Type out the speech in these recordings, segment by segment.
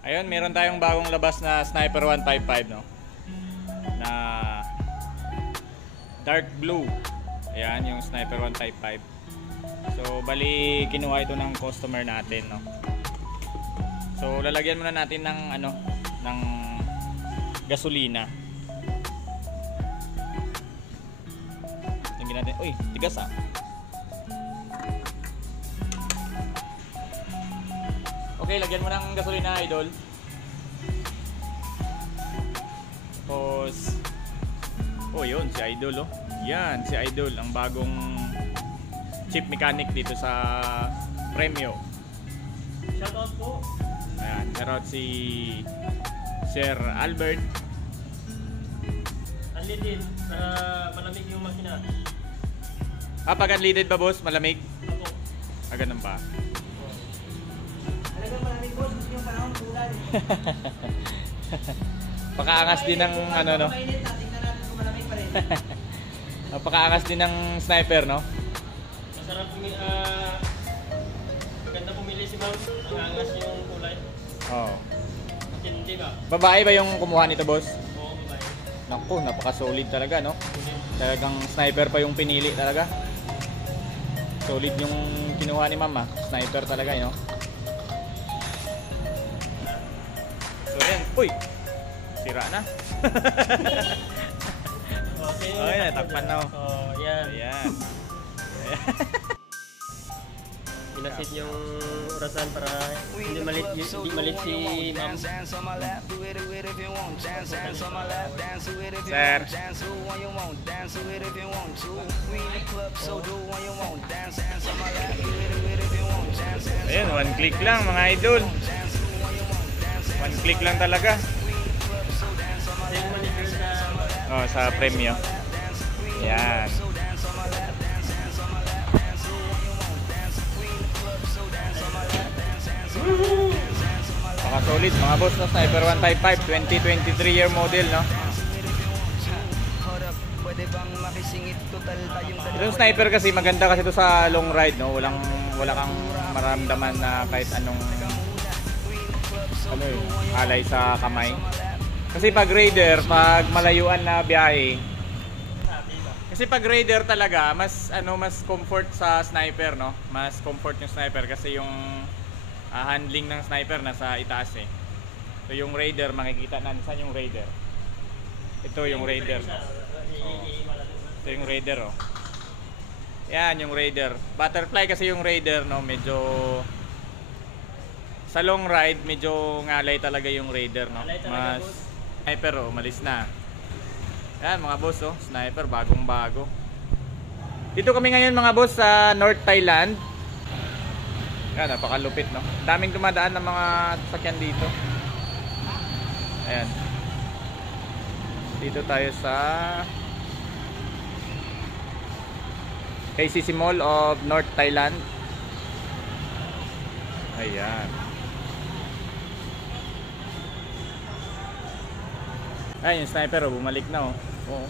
Ayun, meron tayong bagong labas na Sniper 155, no? Na dark blue. Ayan, yung Sniper 155. So, bali kinuha ito ng customer natin, no? So, lalagyan muna natin ng ano, ng gasolina. Tingnan natin. Uy, tigas ah. Okay, lagyan mo ng gasolina, idol. Tapos, oh yun, si idol, oh. Yan, si idol, ang bagong chief mechanic dito sa Premio. Shoutout po. Ayan, shoutout si Sir Albert. Unleaded para malamig yung makina. Ah, pag unleaded ba, boss? Malamig? Opo. Ah, ganun ba? Talagang maraming boss, gusto yung panahon tulad. Pakaangas din ng ano, no? Mainit na, tingnan natin kung malamig pa rin. Pakaangas din ng sniper, no? Masarap ganda pumili si ma'am. Ang angas yung kulay. Oo. Hindi ba? Babae ba yung kumuha nito, boss? Oo, babae. Naku, napaka-solid talaga, no? Talagang sniper pa yung pinili talaga. Solid yung kinuha ni mama. Sniper talaga, no? So, yan. Uy! Sira na. Okay. Okay, natakpan na. Oh, yan. Ayan. Pinasit yung orasan para hindi malit si ma'am. Sir. Ayan, one click lang mga idol. One click lang talaga. Yung manifest na Oh, sa Premio. Yan. Solid mga boss, no? Sniper 155 2023 year model, no? Itong sniper kasi maganda kasi ito sa long ride, no? Wala kang maramdaman na kahit anong alay sa kamay. Kasi pag raider, pag malayuan na biyahe, kasi pag raider talaga, mas comfort sa sniper, no? Mas comfort yung sniper kasi yung handling ng sniper nasa itaas eh. So yung raider, makikita na saan yung raider. Ito yung raider. Oh. Ito yung raider, oh. Yan yung raider. Butterfly kasi yung raider, no? Medyo sa long ride, medyo ngalay talaga yung raider, no? Mas sniper, oh, malis na. Yan mga boss, oh. Sniper, bagong bago. Dito kami ngayon mga boss sa North Thailand. Yan, napakalupit, no? Daming dumadaan ng mga sasakyan dito. Ayan. Dito tayo sa KCC Mall of North Thailand. Ayan. Ayan yung sniper, oh, bumalik na, oh. Oo.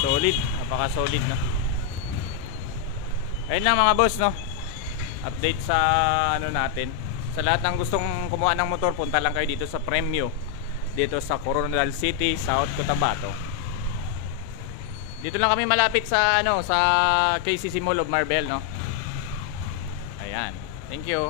Solid, napaka-solid, no? Ayun lang mga boss, no? Update sa ano natin. Sa lahat ng gustong kumuha ng motor, punta lang kayo dito sa Premio. Dito sa Coronadal City, South Cotabato. Dito lang kami malapit sa sa KCC Mall of Marbel, no? Ayan. Thank you.